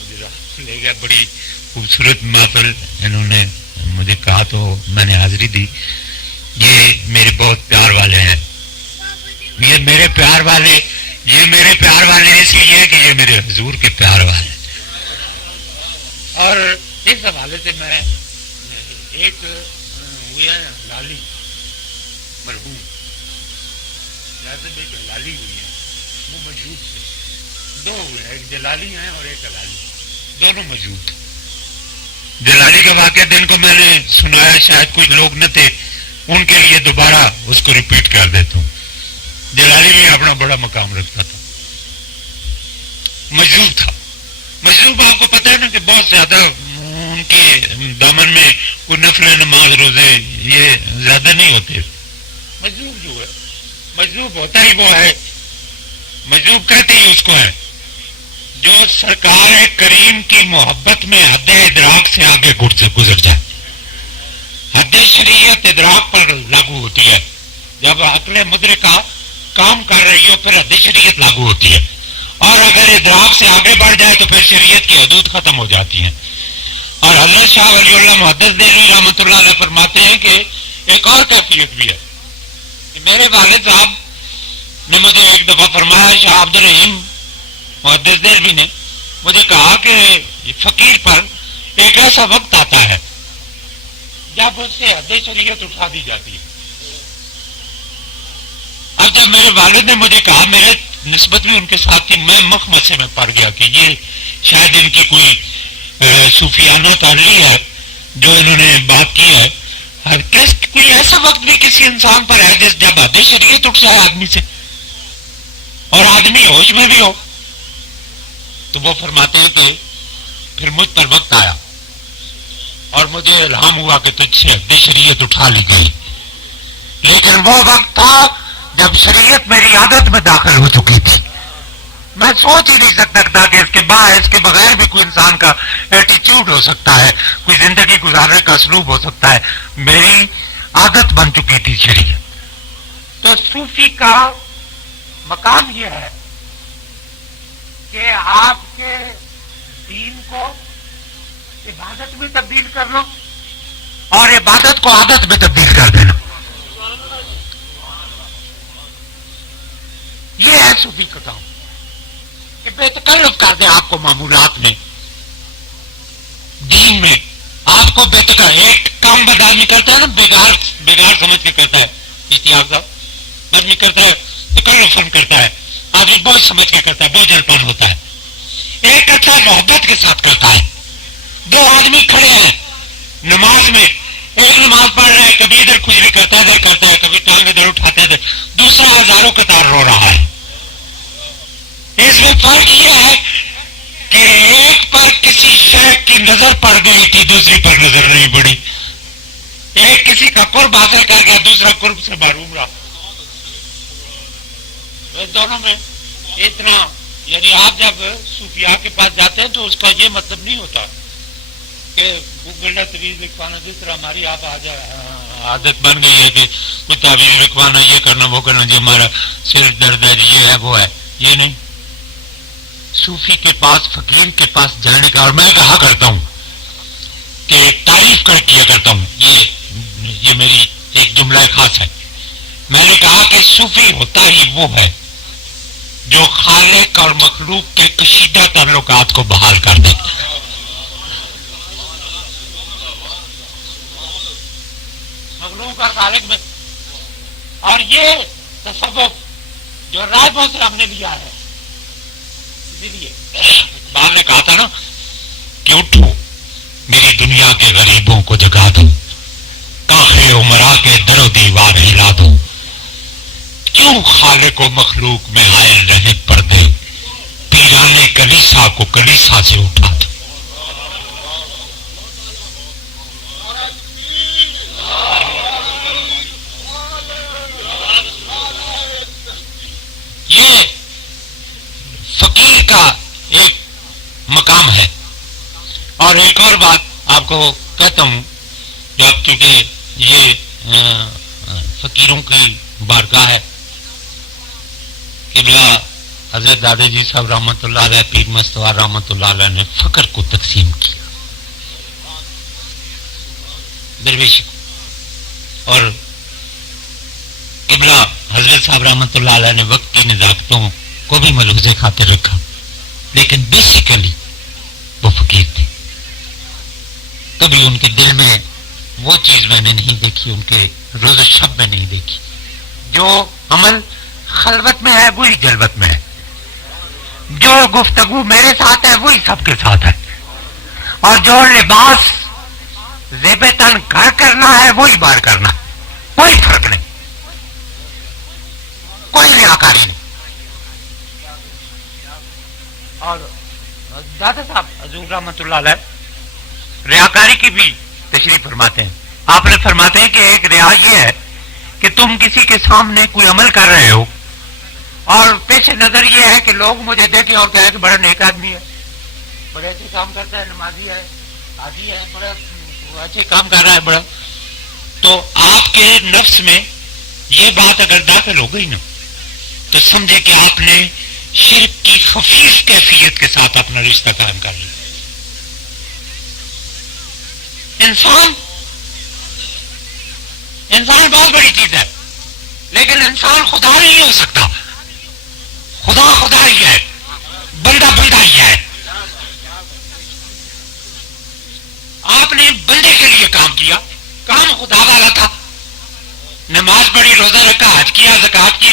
مجھے راہ لے گیا. بڑی خوبصورت محفل انہوں نے مجھے کہا تو میں نے حاضری دی. یہ میرے بہت پیار والے ہیں. یہ میرے پیار والے اس لیے کہ یہ میرے حضور کے پیار والے. اور اس حوالے سے میں ایک ہوئی ہے لالی مرحوم ایک لالی ہوئی ہے وہ موجود تھے. دو ہوئے ہیں, ایک جلالی ہیں اور ایک علالی, دونوں موجود تھے. جلالی کا واقعہ دن کو میں نے سنایا, شاید کچھ لوگ نہ تھے, ان کے لیے دوبارہ اس کو ریپیٹ کر دیتا ہوں. جلالی بھی اپنا بڑا مقام رکھتا تھا, مجذوب تھا. مجذوب آپ کو پتہ ہے نا کہ بہت زیادہ ان کے دامن میں کوئی نفل نماز روزے یہ زیادہ نہیں ہوتے. مجذوب جو ہے, مجذوب ہوتا ہی وہ ہے, مجذوب کہتے ہی اس کو ہے جو سرکار کریم کی محبت میں حد ادراک سے آگے گزر جائے. حد شریعت ادراک پر لاگو ہوتی ہے. جب عقل مدرکہ کام کر رہی ہو پھر حد شریعت لاگو ہوتی ہے, اور اگر ادراک سے آگے بڑھ جائے تو پھر شریعت کی حدود ختم ہو جاتی ہیں. اور حضرت شاہ ولی اللہ محدث دہلوی رحمۃ اللہ علیہ فرماتے ہیں کہ ایک اور کیفیت بھی ہے. کہ میرے والد صاحب نے مجھے ایک دفعہ فرمایا, شاہ عبد الرحیم محدث دہلوی نے مجھے کہا کہ فقیر پر ایک ایسا وقت آتا ہے جب اس سے حد شریعت اٹھا دی جاتی ہے. اب جب میرے والد نے مجھے کہا, میرے نسبت بھی ان کے ساتھ تھی, میں مخمصے میں پڑ گیا کہ یہ شاید ان کی کوئی صوفیانہ تعلیم ہے جو انہوں نے بات کی ہے. کوئی ایسا وقت بھی کسی انسان پر ہے جس جب حد شریعت اٹھ جائے آدمی سے اور آدمی ہوش میں بھی ہو. تو وہ فرماتے ہیں کہ پھر مجھ پر وقت آیا اور مجھے الہام ہوا کہ تجھ سے حد شریعت اٹھا لی گئی, لیکن وہ وقت تھا جب شریعت میری عادت میں داخل ہو چکی تھی. میں سوچ ہی نہیں سکتا تھا کہ اس کے بغیر بھی کوئی انسان کا ایٹیچیوڈ ہو سکتا ہے, کوئی زندگی گزارنے کا اسلوب ہو سکتا ہے. میری عادت بن چکی تھی شریعت. تو صوفی کا مقام یہ ہے کہ آپ کے دین کو عبادت میں تبدیل کر لو اور عبادت کو عادت میں تبدیل کر دینا. یہ ہے صوفی کا کام کہ بے تکلف کر دیں آپ کو معمولات میں, دین میں آپ کو بے تکلف. ایک کام بد آدمی کرتا ہے نا, بگاڑ سمجھ کے کرتا ہے, اشتیاق صاحب آدمی کرتا ہے تکلف کرتا ہے, آدمی بوجھ سمجھ کے کرتا ہے, بوجھل پن ہوتا ہے. ایک کرتا ہے محبت کے ساتھ کرتا ہے. دو آدمی کھڑے ہیں نماز میں, ایک نماز پڑھ رہا ہے, کبھی ادھر کچھ بھی کرتا ہے, کبھی ٹانگ ادھر اٹھاتا ہے, دوسرا ہزاروں قطار رو رہا ہے. اس میں فرق یہ ہے کہ ایک پر کسی شیخ کی نظر پڑ گئی تھی, دوسری پر نظر نہیں پڑی. ایک کسی کا قرب حاصل کر گیا, دوسرا قرب سے محروم رہا. دونوں میں اتنا, یعنی آپ جب صوفیاء کے پاس جاتے ہیں تو اس کا یہ مطلب نہیں ہوتا کہ گوگل نے تعویذ لکھوانا, جس طرح ہماری آپ عادت بن گئی ہے کہ کوئی تعویذ لکھوانا, یہ کرنا وہ کرنا, جی ہمارا سر درد ہے, یہ ہے وہ ہے. یہ نہیں. صوفی کے پاس, فقیر کے پاس جانے کا, اور میں کہا کرتا ہوں کہ تعریف کر کیا کرتا ہوں, یہ میری ایک جملہ خاص ہے. میں نے کہا کہ صوفی ہوتا ہی وہ ہے جو خالق اور مخلوق کے کشیدہ تعلقات کو بحال کر دے. مخلوق اور خالق میں, اور یہ تصوف جو رائبوں سے ہم نے لیا ہے. اسی لیے اقبال نے کہا تھا نا کہ اٹھو میری دنیا کے غریبوں کو جگا دو, کاخے عمرا کے در و دیوار ہلا دو, کیوں خالق و مخلوق میں حائل رہے پردے, پیرانے کلیسا کو کلیسا سے اٹھا دو. یہ فقیر کا ایک مقام ہے. اور ایک اور بات آپ کو کہتا ہوں, جب کیونکہ یہ فقیروں کی بارگاہ ہے, قبلہ حضرت دادا جی صاحب رحمۃ اللہ علیہ، پیر مستوار رحمۃ اللہ علیہ نے فقر کو تقسیم کیا، درویشی کو، اور قبلہ حضرت صاحب رحمۃ اللہ علیہ نے وقت کی نزاکتوں کو بھی ملحوظ خاطر رکھا، لیکن بیسیکلی وہ فقیر تھے۔ کبھی ان کے دل میں وہ چیز میں نے نہیں دیکھی، ان کے روز شب میں نہیں دیکھی، جو عمل خلوت میں ہے وہی جلوت میں ہے، جو گفتگو میرے ساتھ ہے وہی سب کے ساتھ ہے، اور جو لباس زیب تن گھر کرنا ہے وہی باہر کرنا ہے، کوئی فرق نہیں، کوئی ریاکاری نہیں۔ اور دادا صاحب حضور رحمۃ اللہ علیہ ریاکاری کی بھی تشریح فرماتے ہیں۔ آپ نے فرماتے ہیں کہ ایک ریا یہ ہے کہ تم کسی کے سامنے کوئی عمل کر رہے ہو اور پیش نظر یہ ہے کہ لوگ مجھے دیکھیں اور کہیں کہ بڑا نیک آدمی ہے، بڑے اچھے کام کرتا ہے، نمازی ہے، حاجی ہے، بڑا اچھے کام کر رہا ہے بڑا، تو آپ کے نفس میں یہ بات اگر داخل ہو گئی نا تو سمجھے کہ آپ نے شرک کی خفیف کیفیت کے ساتھ اپنا رشتہ قائم کر لیا۔ انسان بہت بڑی چیز ہے، لیکن انسان خدا نہیں ہو سکتا، خدا خدا ہی ہے، بندہ بندہ ہی ہے۔ آپ نے بندے کے لیے کام کیا، کام خدا والا تھا، نماز پڑھی، روزہ رکھا، حج کیا، زکات کی،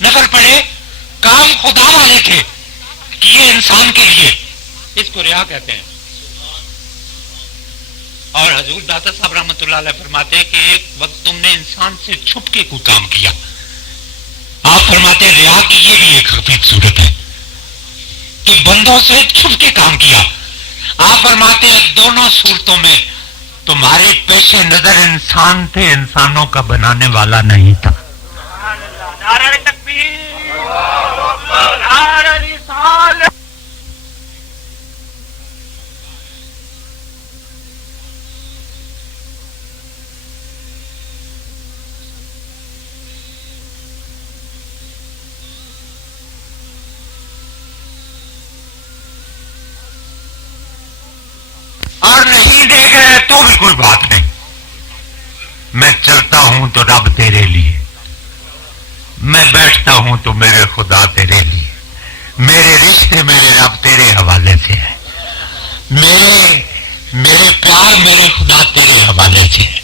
نفل پڑھے، کام خدا والے تھے، یہ انسان کے لیے، اس کو ریا کہتے ہیں۔ اور حضور داتا صاحب رحمۃ اللہ علیہ فرماتے ہیں کہ ایک وقت تم نے انسان سے چھپ کے کوئی کام کیا، آپ فرماتے ہیں ریا کی یہ بھی ایک خفیف صورت ہے کہ بندوں سے چھپ کے کام کیا۔ آپ فرماتے ہیں دونوں صورتوں میں تمہارے پیش نظر انسان تھے، انسانوں کا بنانے والا نہیں تھا۔ نعرہ تکبیر، نعرہ رسالت۔ اور نہیں دیکھ رہے تو بھی کوئی بات نہیں، میں چلتا ہوں تو رب تیرے لیے، میں بیٹھتا ہوں تو میرے خدا تیرے لیے، میرے رشتے میرے رب تیرے حوالے سے ہے، میرے پیار میرے خدا تیرے حوالے سے ہے،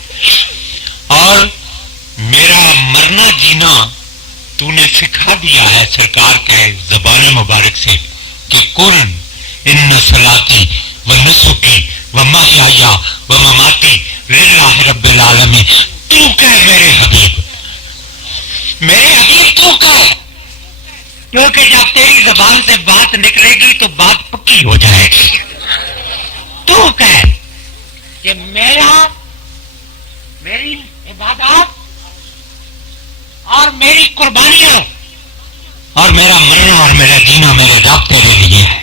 اور میرا مرنا جینا تو نے سکھا دیا ہے سرکار کے زبان مبارک سے کہ کل ان صلاتی و نسکی و محیای و مماتی للہ رب العالمین، تو کہہ میرے حبیب، میرے حبیب تو کہہ، کیونکہ جب تیری زبان سے بات نکلے گی تو بات پکی ہو جائے گی، تو کہہ کہ میری عبادات اور میری قربانیاں اور میرا مرنا اور میرا جینا میرے رب تیرے لیے ہے۔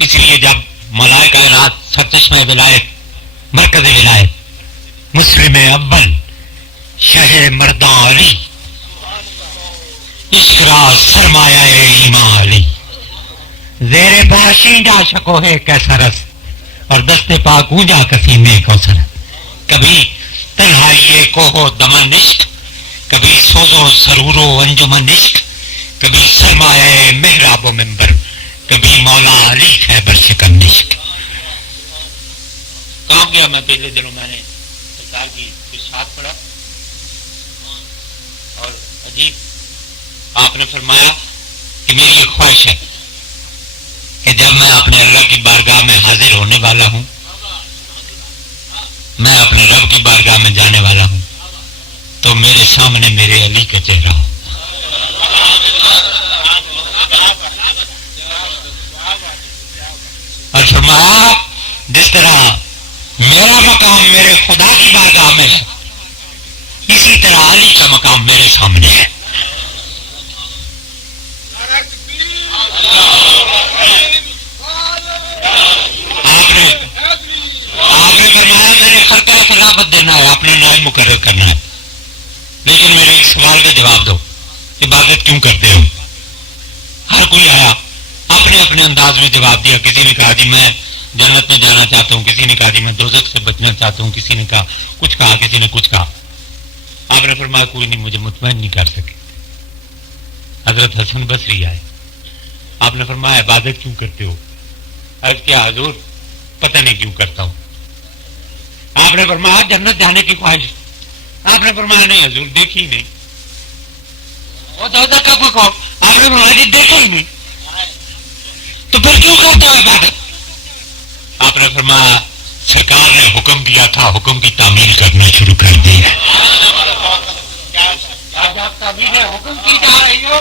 اس لیے جب ملائکہ رات سرچشمہ ولایت، مرکز ولایت، مسلم اول، شہ مرداں علی، عشق را سرمایہ ایمان علی، زیر باشیندہ شکوہ کیسرس اور دست پاک اونجا قسیم کوثر، کبھی تنہائی کوہ دمن عشق، کبھی سوزو سرور و انجمن عشق، کبھی سرمایہ محراب و منبر، کبھی مولا علی خیبر شکن عشق۔ کہاں گیا میں پہلے دنوں میں نے سرکار کی ارشاد پڑھا اور عجیب آپ نے فرمایا کہ میری ایک خواہش ہے کہ جب میں اپنے اللہ کی بارگاہ میں حاضر ہونے والا ہوں، میں اپنے رب کی بارگاہ میں جانے والا ہوں، تو میرے سامنے میرے علی کا چہرہ ہو۔ اور فرمایا جس طرح میرا مقام میرے خدا کی بارگاہ میں ہے، اسی طرح علی کا مقام میرے سامنے ہے۔ آپ نے فرمایا میں نے خرقہ خلافت دینا ہے، اپنے نائب مقرر کرنا ہے، لیکن میرے ایک سوال کا جواب دو، عبادت کیوں کرتے ہو؟ ہر کوئی آیا اپنے اپنے انداز میں جواب دیا. کسی نے کہا جی میں جنت میں جانا چاہتا ہوں, کسی نے کہا جی میں دوزخ سے بچنا چاہتا ہوں, کسی نے کہا کچھ کہا, کسی نے کچھ کہا. آپ نے فرمایا کوئی نہیں مجھے مطمئن نہیں کر سکے. حضرت حسن بصری آئے, آپ نے فرمایا عبادت کیوں کرتے ہو؟ عرض کیا حضور پتہ نہیں کیوں کرتا ہوں. آپ نے فرمایا جنت جانے کی خواہش؟ آپ نے فرمایا نہیں حضور دیکھی ہی نہیں. وہ دوزخ کا کوئی خوف؟ آپ نے فرمایا جی دیکھا ہی نہیں. تو پھر کیوں کرتے ہو عبادت؟ آپ نے فرمایا سرکار نے حکم دیا تھا, حکم کی تعمیل کرنا شروع کر دی ہے. آپ تعمیل حکم کی جا رہی ہو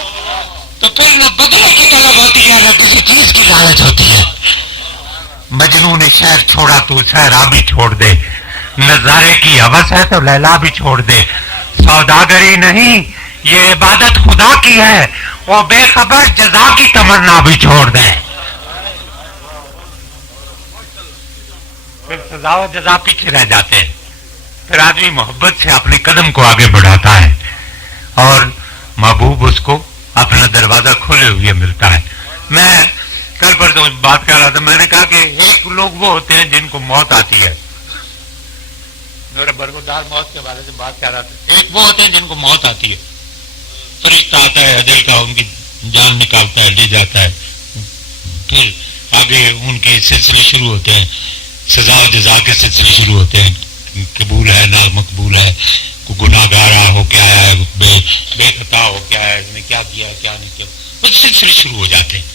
تو پھر نہ بدلے کی طلب ہوتی ہے نہ کسی چیز کی لالچ ہوتی ہے. مجنوں نے شہر چھوڑا تو صحرا بھی چھوڑ دے, نظارے کی ہوس ہے تو لیلا بھی چھوڑ دے. سوداگری نہیں یہ عبادت خدا کی ہے, وہ بے خبر جزا کی تمنا بھی چھوڑ دے. پھر سزا و جزا پیچھے رہ جاتے ہیں. پھر آدمی محبت سے اپنے قدم کو آگے بڑھاتا ہے اور محبوب اس کو اپنا دروازہ کھولے ہوئے ملتا ہے. میں کل پر تو بات کر رہا تھا, میں نے کہا کہ ایک لوگ وہ ہوتے ہیں جن کو موت آتی ہے. میرا برگزار موت کے بارے سے بات کر رہا تھا. ایک وہ ہوتے ہیں جن کو موت آتی ہے, فرشتہ آتا ہے اجل کا, ان کی جان نکالتا ہے, لے جاتا ہے. پھر آگے ان کے سلسلے شروع ہوتے ہیں, سزا و جزا کے سلسلے شروع ہوتے ہیں. قبول ہے نہ مقبول ہے, کو گناہ گارا ہو کیا ہے, بے خطا ہو کیا ہے, اس نے کیا کیا کیا نہیں کیا, وہ سلسلے شروع ہو جاتے ہیں.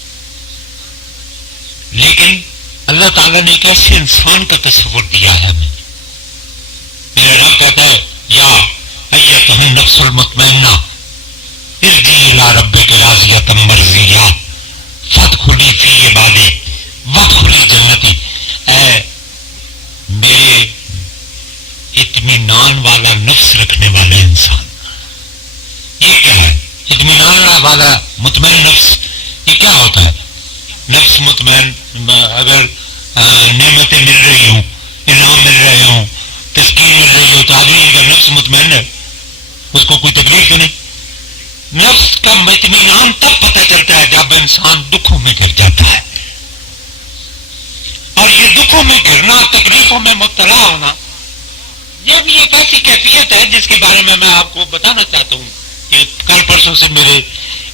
لیکن اللہ تعالیٰ نے ایک ایسے انسان کا تصور دیا ہے ہمیں. میرا رب کہتا ہے یا ایتھا النفس المطمئنہ ارجعی الی ربک راضیۃ مرضیہ فادخلی فی عبادی وادخلی جنتی. اے میرے اطمینان والا نفس رکھنے والے انسان. یہ کیا ہے اطمینان والا مطمئن نفس؟ یہ کیا ہوتا ہے نفس مطمئن؟ اگر نعمتیں مل رہی ہوں, انعام مل رہے ہوں, تسکین مل رہی ہو, تو آدمی کا نفس مطمئن ہے, اس کو کوئی تکلیف تو نہیں. نفس کا اطمینان تب پتہ چلتا ہے جب انسان دکھوں میں گر جاتا ہے. اور یہ دکھوں میں گرنا, تکلیفوں میں مبتلا ہونا, یہ بھی ایک ایسی کیفیت ہے جس کے بارے میں آپ کو بتانا چاہتا ہوں. کہ کل پرسوں سے میرے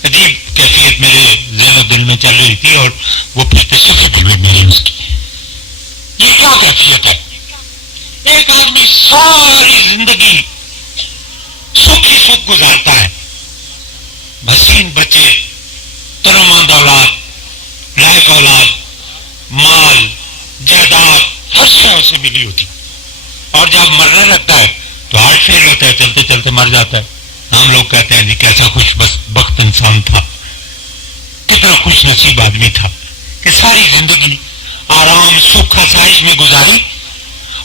عجیب کیفیت میرے ذہن و دل میں چل رہی تھی اور وہ پھر تشریف بھی ہوئی میری اس کی. یہ کیا کیفیت ہے؟ ایک آدمی ساری زندگی سکھ ہی سکھ گزارتا ہے, حسین بچے, ترماند اولاد, لائق اولاد, مال جائیداد ہر شے اسے ملی ہوتی, اور جب مرنے لگتا ہے تو ہارٹ فیل ہوتا ہے, چلتے چلتے مر جاتا ہے. ہم لوگ کہتے ہیں جی کیسا خوش بخت انسان تھا, کتنا خوش نصیب آدمی تھا کہ ساری زندگی آرام سکھ آسائش میں گزاری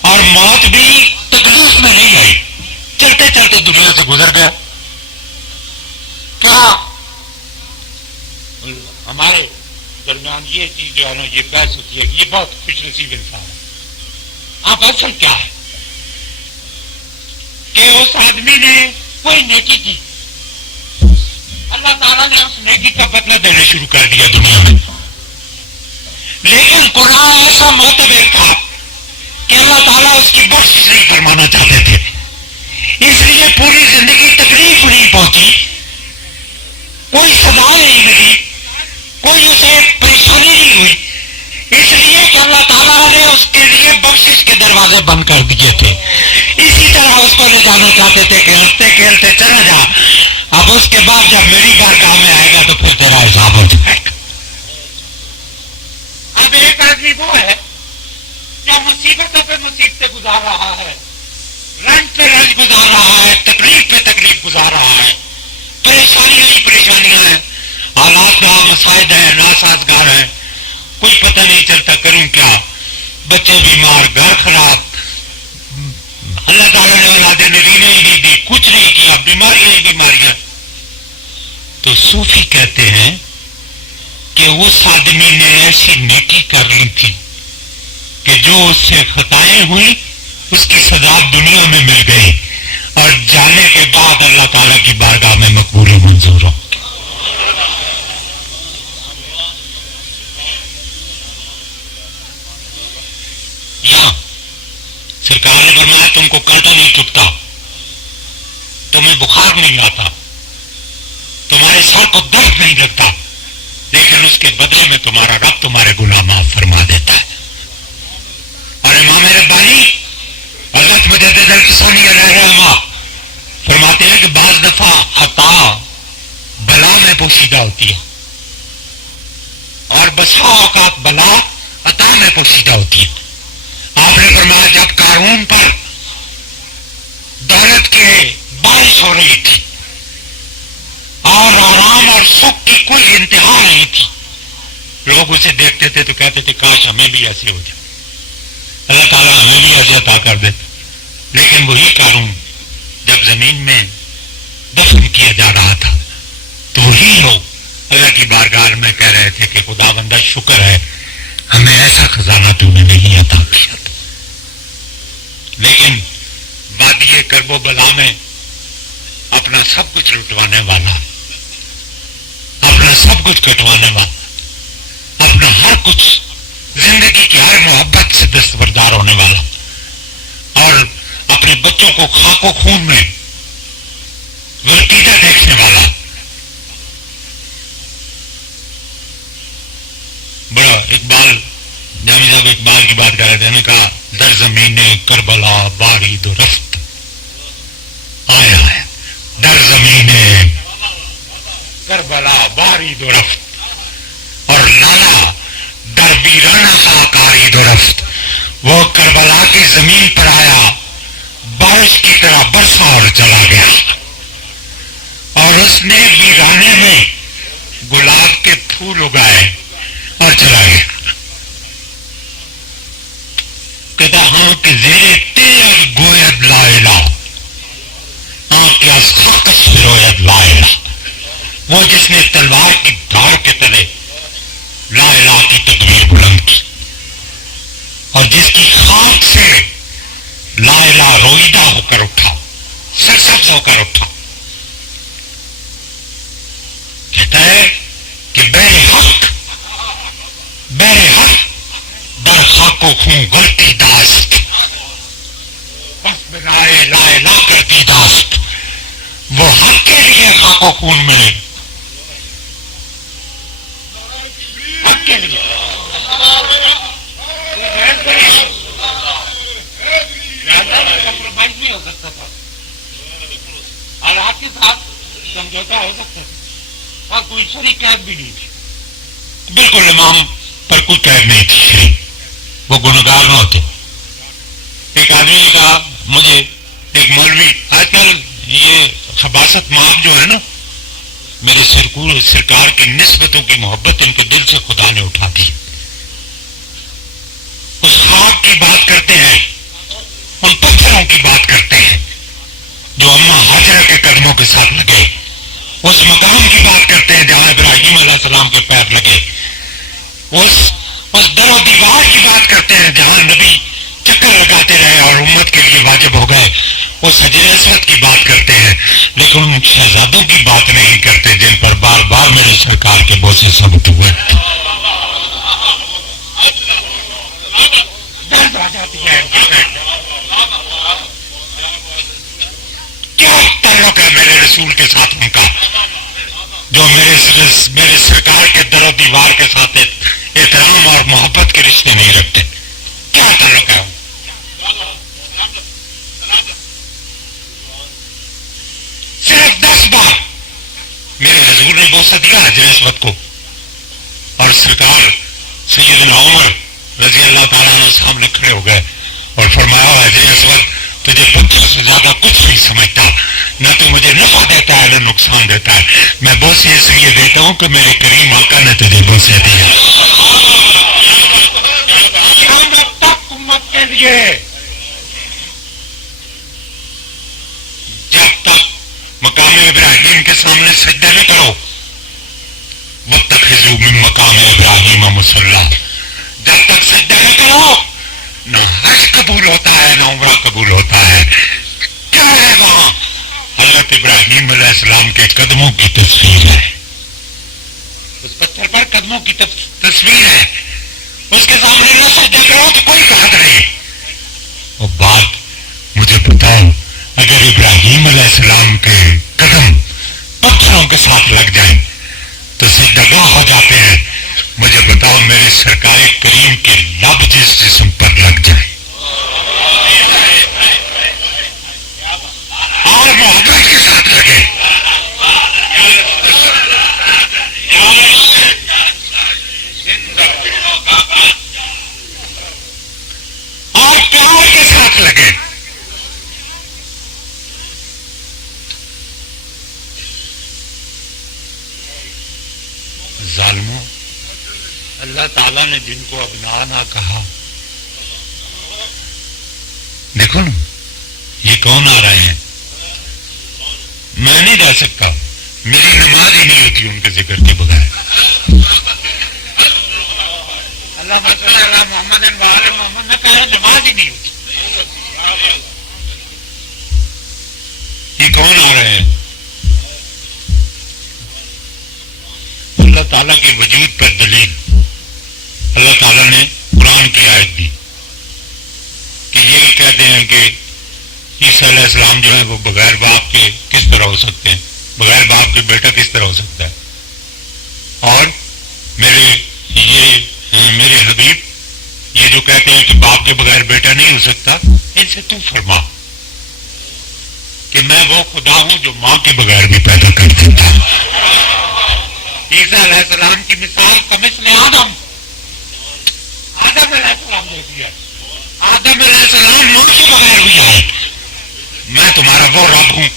اور موت بھی تکلیف میں نہیں آئی, چلتے چلتے دنیا سے گزر گیا. کیا ہمارے درمیان یہ چیز جو ہے نا, یہ بحث ہوتی ہے, یہ بہت خوش نصیب انسان ہے. آپ اصل کیا ہے کہ اس آدمی نے کوئی نیکی کی, اللہ تعالیٰ نے اس نیکی کا بدلہ دینا شروع کر دیا دنیا میں. لیکن قرآن ایسا معتبر تھا کہ اللہ تعالیٰ اس کی بخشش نہیں فرمانا چاہتے تھے, اس لیے پوری زندگی تکلیف نہیں پہنچی, کوئی سزا نہیں ملی, کوئی اسے پریشانی نہیں ہوئی, اس لیے کہ اللہ تعالیٰ نے اس کے لیے بخشش کے دروازے بند کر دیے تھے. اسی طرح اس کو لے جانا چاہتے تھے کہ ہنستے کھیلتے چلا جا, اب اس کے بعد جب میری بارگاہ میں آئے گا تو پھر تیرا حساب ہو جائے گا. اب ایک آدمی وہ ہے جو مصیبتوں پہ مصیبتیں گزار رہا ہے, رنج پہ رنج گزار رہا ہے, تکلیف پہ تکلیف گزار رہا ہے, پریشانیاں ہی پریشانیاں ہیں, حالات کا مسائل ہیں, ناسازگار ہیں, کوئی پتہ نہیں چلتا کروں کیا, بچے بیمار, گھر خراب, اللہ تعالیٰ نے اولاد نگینے ہی نہیں دی, کچھ نہیں کیا, بیماریاں ہی بیماریاں. تو صوفی کہتے ہیں کہ اس آدمی نے ایسی نیکی کر لی تھی کہ جو اس سے خطائیں ہوئی اس کی سزا دنیا میں مل گئی, اور جانے کے بعد اللہ تعالیٰ کی بارگاہ میں مقبول و منظور ہو. سرکار نے فرمایا تم کو کانٹا نہیں چبھتا، تمہیں بخار نہیں آتا، تمہارے سر کو درد نہیں لگتا، لیکن اس کے بدلے میں تمہارا رب تمہارے گناہ معاف فرما دیتا ہے۔ اور امام ربانی حضرت مجدد الفسانی علیہ رحمہ فرماتے ہیں کہ بعض دفعہ خطا بلا میں پوشیدہ ہوتی ہے اور بسا اوقات بلا عطا میں پوشیدہ ہوتی ہے۔ آپ نے فرمایا جب قارون پر دولت کے بارش ہو رہی تھی اور آرام اور سکھ کی کوئی انتہا نہیں تھی، لوگ اسے دیکھتے تھے تو کہتے تھے کاش ہمیں بھی ایسے ہو جائے، اللہ تعالیٰ ہمیں بھی ایسے عطا کر دیتا۔ لیکن وہی قارون جب زمین میں دفن کیا جا رہا تھا تو وہی لوگ اللہ کی بارگاہ میں کہہ رہے تھے کہ خدا بندہ شکر ہے ہمیں ایسا خزانہ تو نے نہیں عطا کیا تھا۔ لیکن وادی کرب و بلا میں اپنا سب کچھ لٹوانے والا، اپنا سب کچھ کٹوانے والا، اپنا ہر کچھ زندگی کی ہر محبت سے دستبردار ہونے والا اور اپنے بچوں کو خاک و خون میں ورتیتا دیکھنے والا، بڑا اقبال جامی صاحب اقبال کی بات کر رہے تھے، انہوں نے کہا در زمین کربلا بارید و رفت آیا ہے، در زمین کربلا بارید و رفت، اور لالا در ویرانہ خاک آرید و رفت، وہ کربلا کی زمین پر آیا، بارش کی طرح برسا اور چلا گیا، اور اس نے ویرانے میں گلاب کے پھول اگائے اور چلا گیا۔ کہتا ہاں کہ زیر تیز گوید لا الہ، آنکھ کے از خاکش روید لا الہ، وہ جس نے تلوار کی دھاڑ کے تلے لا الہ کی تکبیر بلند کی اور جس کی خاک سے لا الہ رویدہ ہو کر اٹھا، سرسبز ہو کر اٹھا، کہتا ہے کہ بے حق در خاک و خون غلطی داشت، بس بنائے لا الہ کرتی داشت، وہ حق کے لیے خاک و خون میں، حق کے لیے کمپرومائز نہیں ہو سکتا تھا، حالات کے ساتھ سمجھوتا ہو سکتا تھا اور کوئی شریک قید بھی نہیں تھی، بالکل امام پر کوئی قید نہیں تھی، وہ گنہگار نہ ہوتے۔ ایک آدمی نے کہا مجھے، ایک مولوی، آج کل یہ خباثت معاف جو ہے نا، میرے سرکار کی نسبتوں کی محبت ان کے دل سے خدا نے اٹھا دی، اس خاک کی بات کرتے ہیں، ان پتھروں کی بات کرتے ہیں جو اماں حاجرہ کے قدموں کے ساتھ لگے، اس مقام کی بات کرتے ہیں جہاں ابراہیم علیہ السلام کے پیر لگے، اس در و دیوار کی بات کرتے ہیں جہاں نبی چکر لگاتے رہے اور امت کے لیے واجب ہو گئے، اس حجر اسود کی بات کرتے ہیں، لیکن ان شہزادوں کی بات نہیں کرتے جن پر بار بار میرے سرکار کے بوسے ثابت ہوئے۔ درد آ جاتی ہے کیا تعلق ہے میرے رسول کے ساتھ ان کا، جو میرے سرکار کے در و دیوار کے ساتھ احترام اور محبت کے رشتے نہیں رکھتے، کیا تعلق ہے؟ صرف 10 بار میرے حضور نے بوسہ دیا حجر اسود کو، اور سرکار سیدنا عمر رضی اللہ تعالیٰ عنہ سامنے کھڑے ہو گئے اور فرمایا حجر اسود تجھے پتھر سے زیادہ کچھ نہیں سمجھتا، نہ تو مجھے نفع دیتا ہے نہ نقصان دیتا ہے، میں بوسے اس لیے دیتا ہوں کہ میرے کریم آقا نے تجھے بوسے دیا تک امت کے لیے، جب تک مقام ابراہیم کے سامنے سجدہ نہ کرو، واتخذوا من مقام ابراہیم مصلی، جب تک سجدہ نہ کرو نہ حج قبول ہوتا ہے نہ عمرہ قبول ہوتا ہے۔ کیا ہے وہاں؟ حضرت ابراہیم علیہ السلام کے قدموں کی تصویر ہے، اس پتھر پر قدموں کی تصویر ہے، اس کے سامنے نہ سجدہ کرو تو کوئی بات نہیں، وہ بات مجھے بتاؤ، اگر ابراہیم علیہ السلام کے قدم پتھروں کے ساتھ لگ جائیں تو سجدہ ہو جاتے ہیں، مجھے بتاؤ میرے سرکار کریم کے لب جس جسم پر لگ جائیں اور محبت کے ساتھ لگے، اور پیار کے ساتھ لگے، ظالموں، اللہ تعالیٰ نے جن کو ابنا نہ کہا، دیکھو نا یہ کون آ رہے ہیں، میں نہیں جا سکتا، میری نماز ہی نہیں ہوتی ان کے ذکر کے بغیر۔ اللہ محمد محمد نے کہا نماز ہی نہیں ہوتی۔ یہ کون آ رہے ہیں؟ اللہ تعالیٰ کے وجود پر دلیل، اللہ تعالیٰ نے قرآن کی آیت دی کہ یہ کہتے ہیں کہ عیسیٰ علیہ السلام جو ہے وہ بغیر باپ کے کس طرح ہو سکتے ہیں، بغیر باپ کے بیٹا کس طرح ہو سکتا ہے، اور میرے حبیب یہ جو کہتے ہیں کہ باپ کے بغیر بیٹا نہیں ہو سکتا، ان سے تو فرما کہ میں وہ خدا ہوں جو ماں کے بغیر بھی پیدا کر دیتا ہوں۔ عیسیٰ علیہ السلام کی مثال کمثل آدم علیہ السلام دے دیا، آدم علیہ السلام ماں کے بغیر بھی آئے، میں تمہارا وہ رب ہوں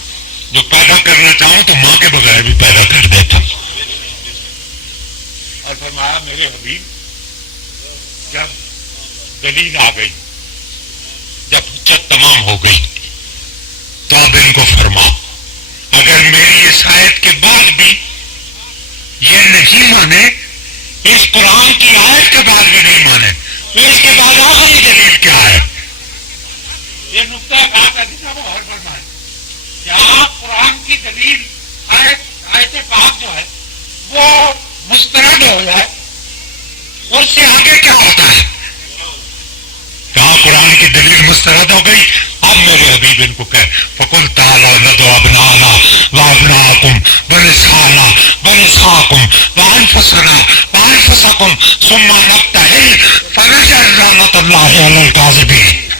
جو پیدا کرنا چاہوں تو ماں کے بغیر بھی پیدا کر دیتا ہوں۔ اور فرمایا میرے حبیب جب دلیل آ گئی، جب حجت تمام ہو گئی تو اب ان کو فرما اگر میری اس آیت کے بعد بھی یہ نہیں مانے، اس قرآن کی آیت کے بعد بھی نہیں مانے، تو اس کے بعد آخری دلیل کیا ہے؟ یہ نقطہ بات ہے جس کو ہر فرمائے یہاں قرآن کی دلیل آیت پاک جو ہے وہ مسترد ہو جائے، اس سے آگے کیا ہوتا ہے؟ کہاں قرآن کی دلیل مسترد ہو گئی، اب میرے حبیب ان کو کہے فَقُلْ تَعَالَوْا نَدْعُوا أَبْنَاءَنَا وَأَبْنَاءَكُمْ وَنِسَاءَنَا وَنِسَاءَكُمْ وَأَنفُسَنَا وَأَنفُسَكُمْ ثُمَّ نَبْتَهِلْ فَنَجْعَلْ لَعْنَةَ اللَّهِ عَلَى الْكَاذِبِينَ۔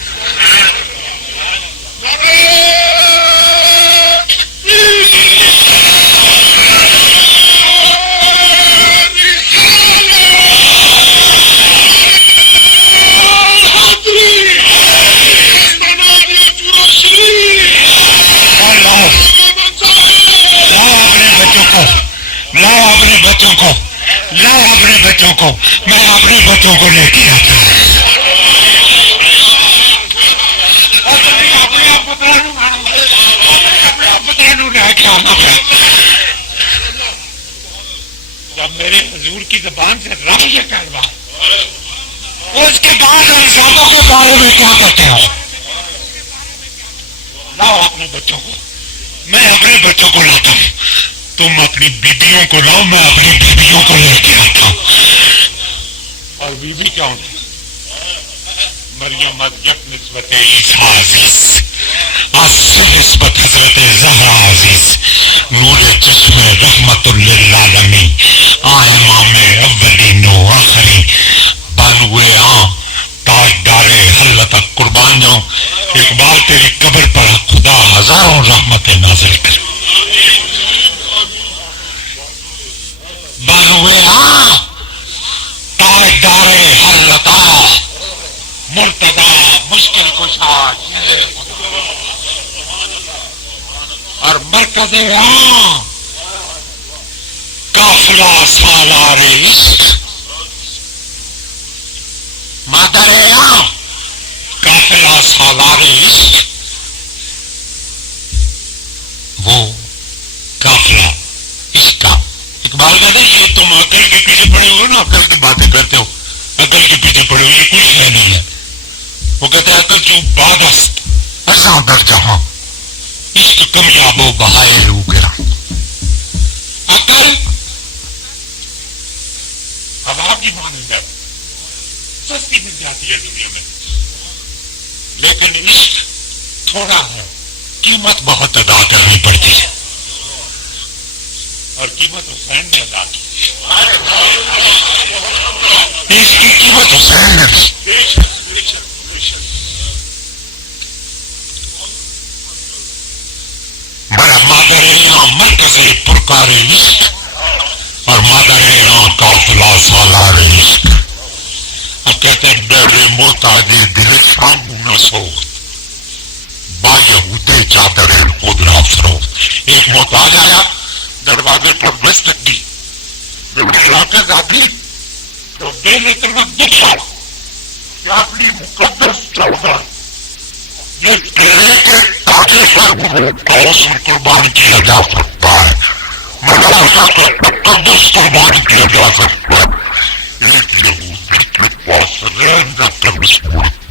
میں اپنے بچوں کو لے کے آتا ہوں، جب میرے حضور کی زبان سے رب یہ کہلوا اس کے بعد انسانوں کے بارے میں کیا کہتے ہو؟ لاؤ اپنے بچوں کو، میں اپنے بچوں کو لاتا ہوں، تم اپنی بیبیوں کو لاؤ، میں اپنی بیبیوں کو لے کے آتا ہوں۔ اور بیوی کیا ہوتی؟ مریم یک نسبت عیسیٰ عزیز، آسر نسبت حضرت زہرا عزیز، نور جسم رحمت للعالمین، امام اولین و آخرین، بانوے تاجدار حلت قربان جاؤں، اقبال تیری قبر پر خدا ہزاروں رحمتیں نازل کر، بانوے تاجدار حلت مرتضی مشکل کشا اور مرکز قافلہ سالار عشق، مادر قافلہ سالار عشق، وہ قافلہ عشق کا۔ اقبال کہتے ہیں یہ تم عقل کے پیچھے پڑے ہو نا، عقل کی باتیں کرتے ہو، عقل کے پیچھے پڑے ہو، یہ کوئی شے نہیں ہے۔ وہ کہتے ہیں عقل چوب بادست ازاں در جہاں، عشق کمیاب و بہائے رو گرا۔ عقل ہوا کی مانند ہے، سستی مل جاتی ہے دنیا میں، لیکن عشق تھوڑا ہے، قیمت بہت ادا کرنی پڑتی ہے، اور قیمت حسین نے ادا کی، اس کی قیمت حسین نے دی۔ بڑا مادر مرکز پرکار عشق اور مادر قافلہ سالار عشق، اب کہتے ہیں میرے محتاج دل شام نہ سوخت با یہودے چادر خود نہ فروخت۔ ایک محتاج آیا، دروازے پر دستک دی، علاقے کا دی تو دل اتنا دکھا کہ اپنی مقدس چودہ یہ قلعے کے تاجے پر قوسم قربان کیا جا سکتا ہے، مدرسہ کا مقدس قربان کیا جا سکتا ہے، ایک یہودی کے پاس رہنا تب اس ملک